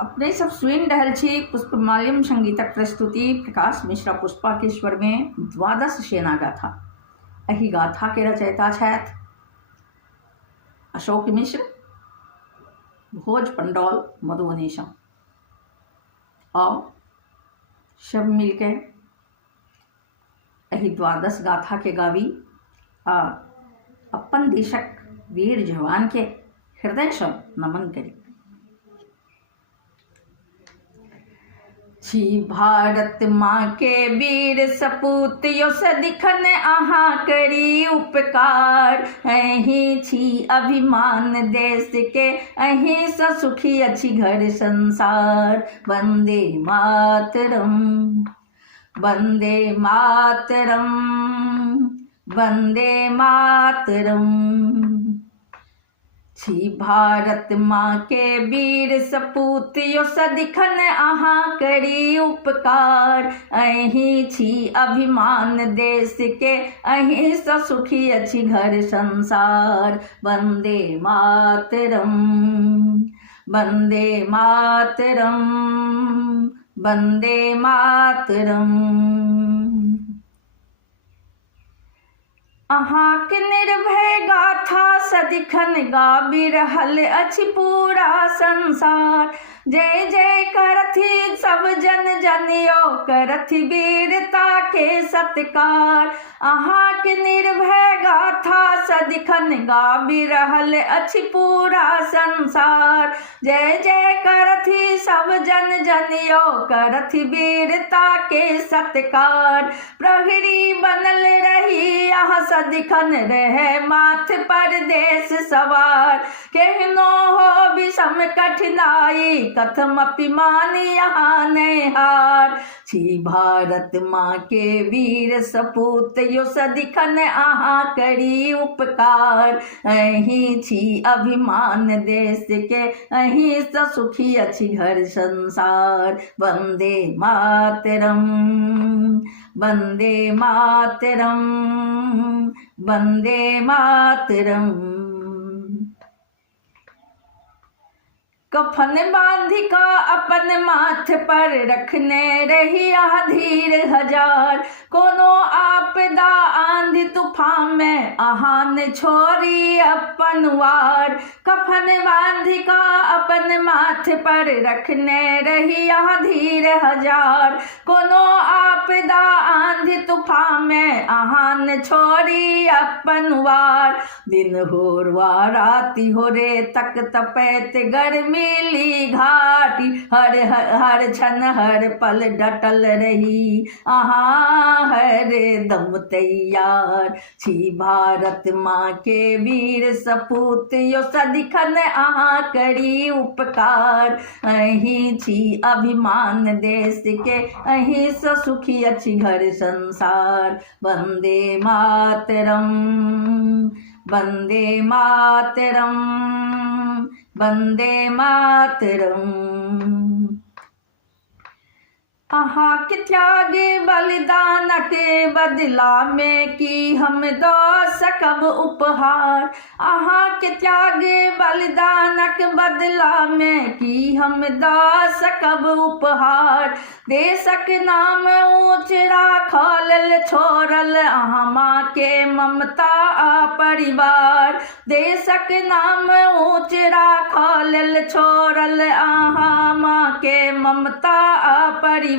अपने सब सुइन रहल छी पुष्पमाल्यम संगीतक प्रस्तुति प्रकाश मिश्रा पुष्पा के स्वर में द्वादश सेना गाथा। एहि गाथा के रचयिता छथि अशोक मिश्र, भोज पंडौल, मधुबनी सँ। आओ सब मिलके एहि द्वादश गाथा के गावी आ अपन देशक वीर जवान के हृदय से नमन करी। छी भारत माँ के वीर सपूत यो सदिखन अहाँ करी उपकार। अहीं छी अभिमान देश के, अहीं सँ सुखी अछि घर संसार। वंदे मातरम, वंदे मातरम, वंदे मातरम। छी भारत माँ के वीर सपूत यो सदिखन अहाँ करी उपकार। अहीं छी अभिमान देश के, अहीं सँ सुखी अछि घर संसार। वंदे मातरम, वंदे मातरम, वंदे मातरम। अहाँक निर्भय गाथा सदिखन गाबि रहल अछि पूरा संसार। जय जय करथि सब जन जन यो करथि वीरता के सत्कार। अहाँक निर्भय गाथा सदिखन गाबि रहल अछि पूरा संसार। जय जय करथि सब जन जन यो करथि वीरता के सत्कार। प्रहरी बनल रही अहाँ सदिखन रहे माथ पर देश सवार। केहनो हो विषम कठिनाई कथमपि मानी यहाँ नहीं हार। छी भारत माँ के वीर सपूत यो सदिखन अहाँ करी उपकार। अहीं छी अभिमान देश के, अहीं सँ सुखी अछि घर संसार। वंदे मातरम, वंदे मातरम, वंदे मातरम। कफन बांधी का अपन माथ पर रखने रही धीर हजार। कोनो आपदा आंधी तूफान में अहाँ ने छोड़ी अपन वार। कफन बांधी का अपन माथ पर रखने रही धीर हजार। कोनो आपदा आंधी तूफान में अहाँ ने छोड़ी अपन वार। दिन होर वा राति हो रे तक तपैत गर्मी मिली घाटी। हर क्षण हर पल डटल रही अहाँ हर दम तैयार। छी भारत माँ के वीर सपूत यो सदिखन अहाँ करी उपकार। अहीं छी अभिमान देश के, अहीं सँ सुखी अछि घर संसार। वंदे मातरम, वंदे मातरम, वंदे मातरम। अहाँ के त्याग बलिदान के बदला में की हम दो सकब उपहार। अहाँ के त्याग बलिदान के बदला में की हम दो सकब उपहार। देशक नाम ऊँच राखल छोड़ल अहाँ माँ के ममता आ परिवार। देशक नाम ऊँच राखल छोड़ल अहाँ माँ के ममता आ परिवार।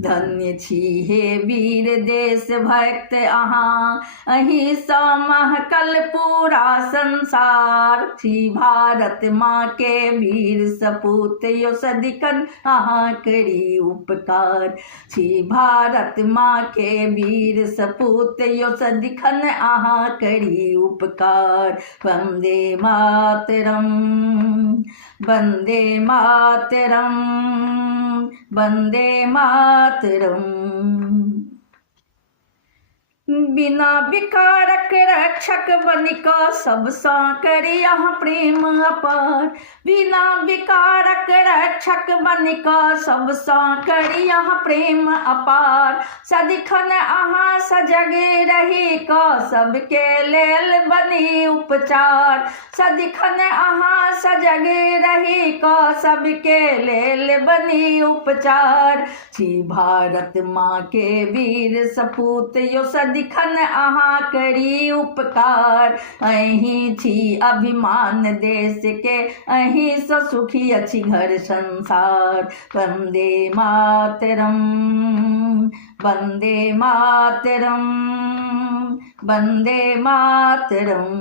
धन्य छी हे वीर देश भक्त अहाँ, अहीं सँ महकल पूरा संसार। छी भारत माँ के वीर सपूत यो सदिखन अहाँ करी उपकार। छी भारत माँ के वीर सपूत यो सदिखन अहाँ करी उपकार। वंदे मातरम, वंदे मातरम, वंदे मातरम। बिना विकारक रक्षक बनिक सब सा करी यहाँ प्रेम अपार। बिना विकारक रक्षक बनिक सब सा करी यहाँ प्रेम अपार। सदिखन अहाँ सजगे रही क सबके लेल बनी उपचार। सदिखन अहाँ सजगे रही क सबके लेल बनी उपचार। छी भारत माँ के वीर सपूत यो सदिखन अहाँ करी उपकार। अहीं छी अभिमान देश के, अहीं स सुखी अछि घर संसार। वंदे मातरम, वंदे मातरम, वंदे मातरम।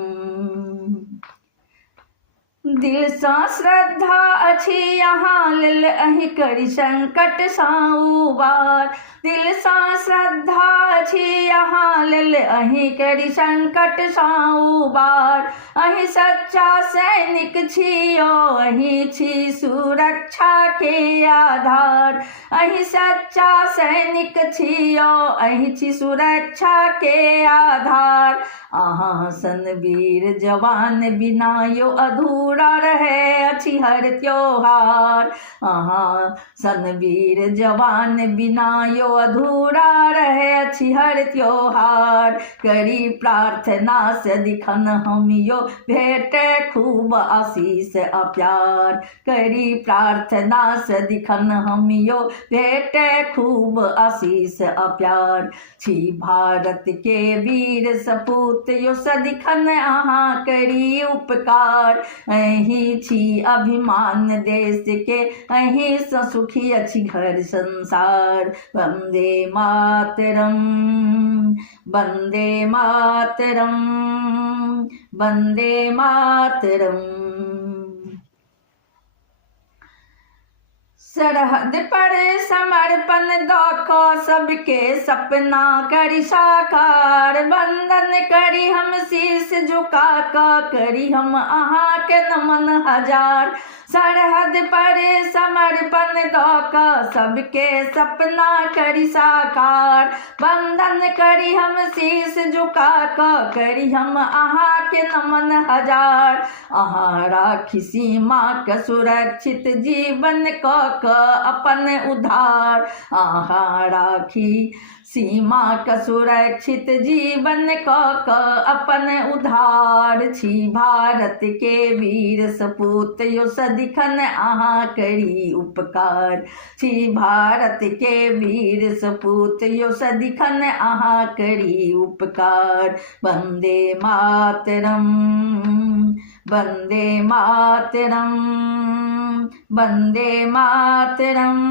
दिल सा श्रद्धा अछि यहाँ लेल अहीं करी संकट सा उबार। दिल सा श्रद्धा अछि यहाँ लेल अहीं करी संकट सा उबार। अहीं सच्चा सैनिक छियो, अहीं छी सुरक्षा के आधार। अहीं सच्चा सैनिक छियो, अहीं छी सुरक्षा के आधार। अहाँ सन वीर जवान बिना यो अधूरा रहे अछि हर त्योहार। अहाँ सन वीर जवान बिना यो अधूरा रहे अछि हर त्योहार। करी प्रार्थना सदिखन हम यो भेटे खूब आशीष आ प्यार। करी प्रार्थना सदिखन हम यो भेटे खूब आशीष आ प्यार। छी भारत के वीर सपूत यो सदिखन अहाँ करी उपकार। अहीं छी अभिमान देश के, अहीं स सुखी अछि घर संसार। वंदे मातरम, वंदे मातरम, वंदे मातरम। सरहद पर समर्पण दऽ कऽ सबके सपना करी साकार। वंदन करी हम शीश झुका कऽ, करी हम अहाँके नमन हजार। सरहद पर समर्पण दऽ कऽ सबके सपना करी साकार। वंदन करी हम शीश झुका कऽ, करी हम अहाँके नमन हजार। अहाँ राखी सीमा के सुरक्षित जीवन कऽ अपन उद्धार। अहाँ राखी सीमा का सुरक्षित जीवन कऽ अपन उद्धार। छी भारत के वीर सपूत यो सदिखन अहाँ करी उपकार। छी भारत के वीर सपूत यो सदिखन अहाँ करी उपकार। वंदे मातरम, वंदे मातरम, वंदे मातरम।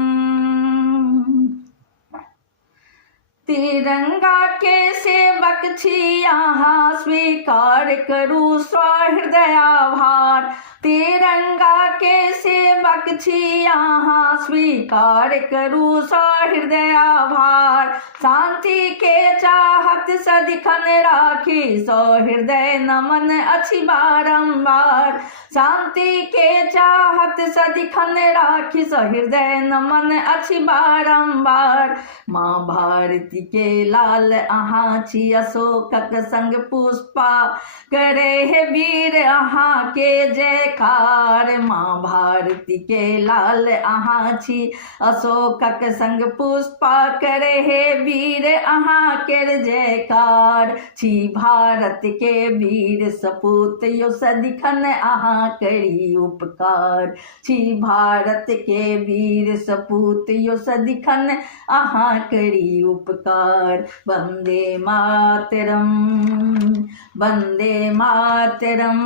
तिरंगा के सेवक छी यहाँ स्वीकार करू स्वहृदय आभार। तिरंगा के सेवक छी यहाँ स्वीकार करू स्वहृदय आभार। शांति के चाहत सदिखन राखी स्वहृदय नमन अछि बारंबार। शांति के चाहत सदिखन राखी सहृदय नमन अछि बारंबार। माँ भारती के लाल अहाँ छी अशोकक संग पुष्पा करे हे वीर अहाँ के जयकार। माँ भारती के लाल अहाँ छी अशोकक संग पुष्पा करे हे वीर अहाँ के जयकार। छी भारत के वीर सपूत यो सदिखन अहाँ करी उपकार। छी भारत के वीर सपूत यो सदिखन अहाँ करी उपकार। वंदे मातरम, वंदे मातरम,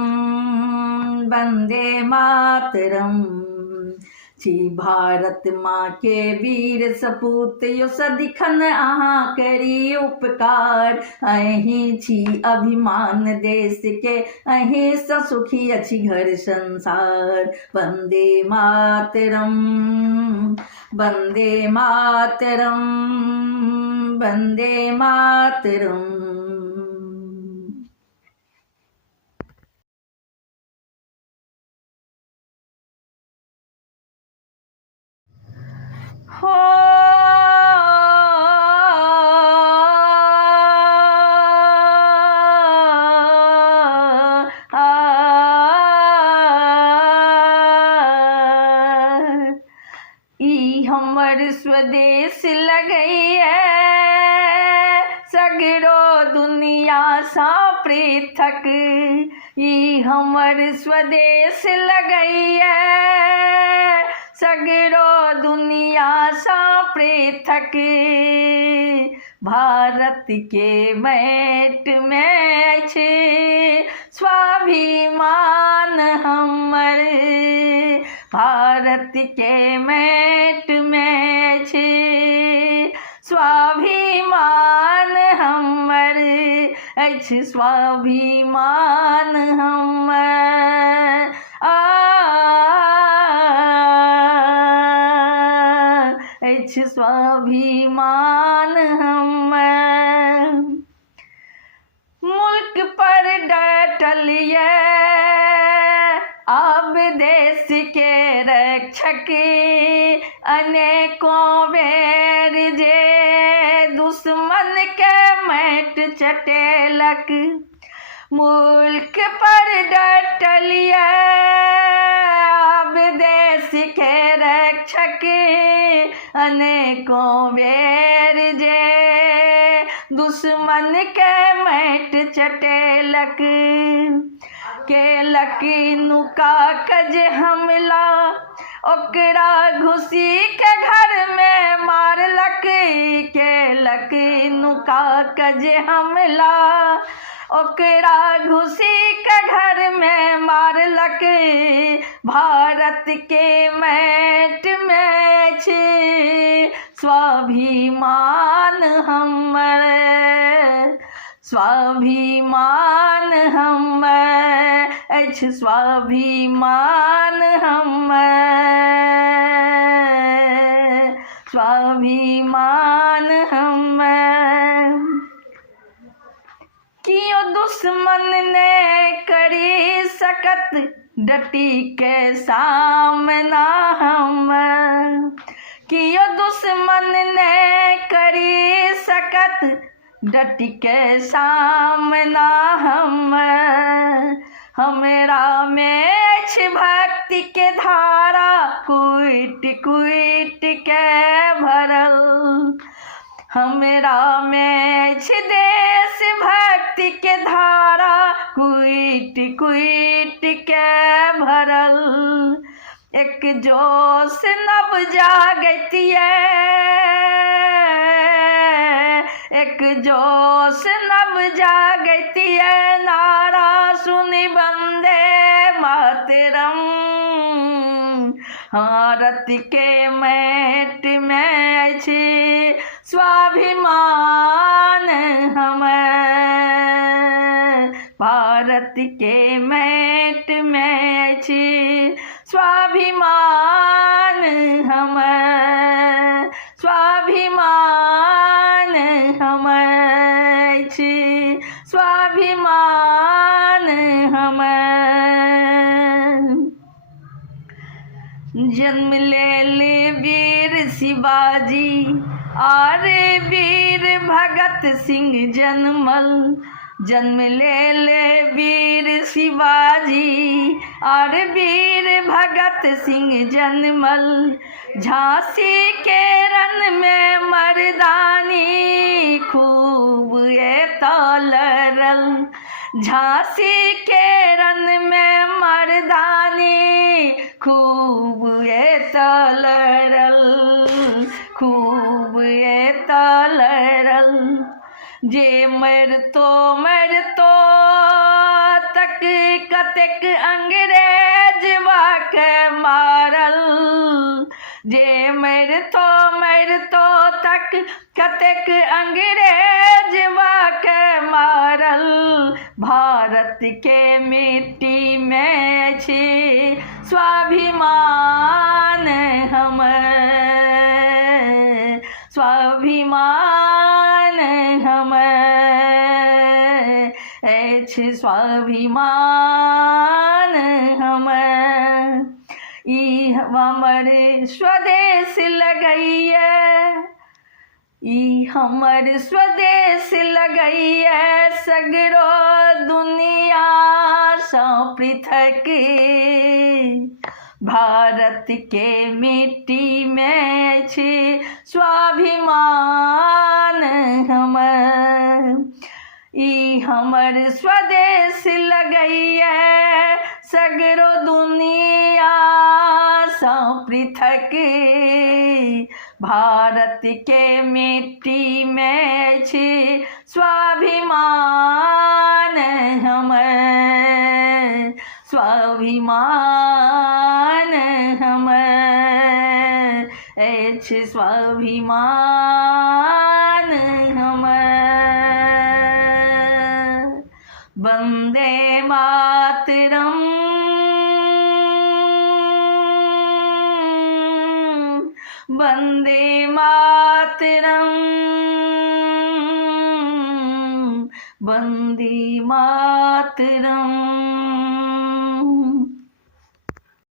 वंदे मातरम। छी भारत माँ के वीर सपूत यो सदिखन अहाँ करी उपकार। अहीं छी अभिमान देश के, अहीं स सुखी अछि घर संसार। वंदे मातरम, वंदे मातरम, वंदे मातरम। हो स्वदेश लगई है, सगरो दुनिया सा पृथक। ई हमर स्वदेश लगई है, सगरो दुनिया सा पृथक। भारत के मैट में छे स्वाभिमान हमर, भारत के मैट में छे स्वाभिमान हमर, अछि स्वाभिमान हमर। अछि स्वाभिमान हमर। मुल्क पर डटल ये अब देश के रक्षक, अनेकों बेर जे दुश्मन के मैट चटेलक। मुल्क पर डटल ये अब देश के रक्षक, अनेकों बेर जे दुश्मन के मैट चटेलक। केलक नुका कज हमला, ओकरा घुसी के घर में मारलक। केलक नुका कज हमला, ओकरा घुसी के घर में मारलक। भारत के मैट में छे स्वाभिमान हमर, स्वाभिमान हमर, अछि स्वाभिमान हमर, स्वाभिमान हमर। कियो दुश्मन ने करी सकत डटी के सामना हमर, कियो दुश्मन ने करी सकत डटी के सामना हमर। हमरा में अछि भक्ति के धारा कुट कुट के भरल, हमरा में अछि देश भक्ति के धारा कुट कुट के भरल। एक जोश नव जागतिए, एक जोश नव जागतिए, नारा सुनि वंदे मातरम। भारत के मैट में अछि स्वाभिमान हमर, भारत के मैट में अछि स्वाभिमान हमर, स्वाभिमान हमर अछि स्वाभिमान हमर। जन्म ले वीर शिवाजी और वीर भगत सिंह जन्मल, जन्म ले वीर शिवाजी और वीर भगत सिंह जन्मल। झांसी के रण में मर्दानी खूब ये तलरल, झांसी के रण में मर्दानी खूब ये तलरल, खूब ये तलरल। जे मरतो तक कतेक अंग्रेज वाके मारल, जे मरतो तक कतेक अंग्रेज वाके मारल। भारत के मिट्टी में छी स्वाभिमान हमर, स्वाभिमान हमर अछि स्वाभिमान हमर। ई हमर स्वदेश लगैया, ई हमर स्वदेश लगैया, सगरो दुनिया सँ पृथक। भारत के मिट्टी में छे स्वाभिमान हमर। ई हमर स्वदेश लगैया सगरो दुनिया सा पृथक। भारत के मिट्टी में छे स्वाभिमान हमर, स्वाभिमान हमर अछि स्वाभिमान हमर। वंदे मातरम, वंदे मातरम, वंदे मातरम।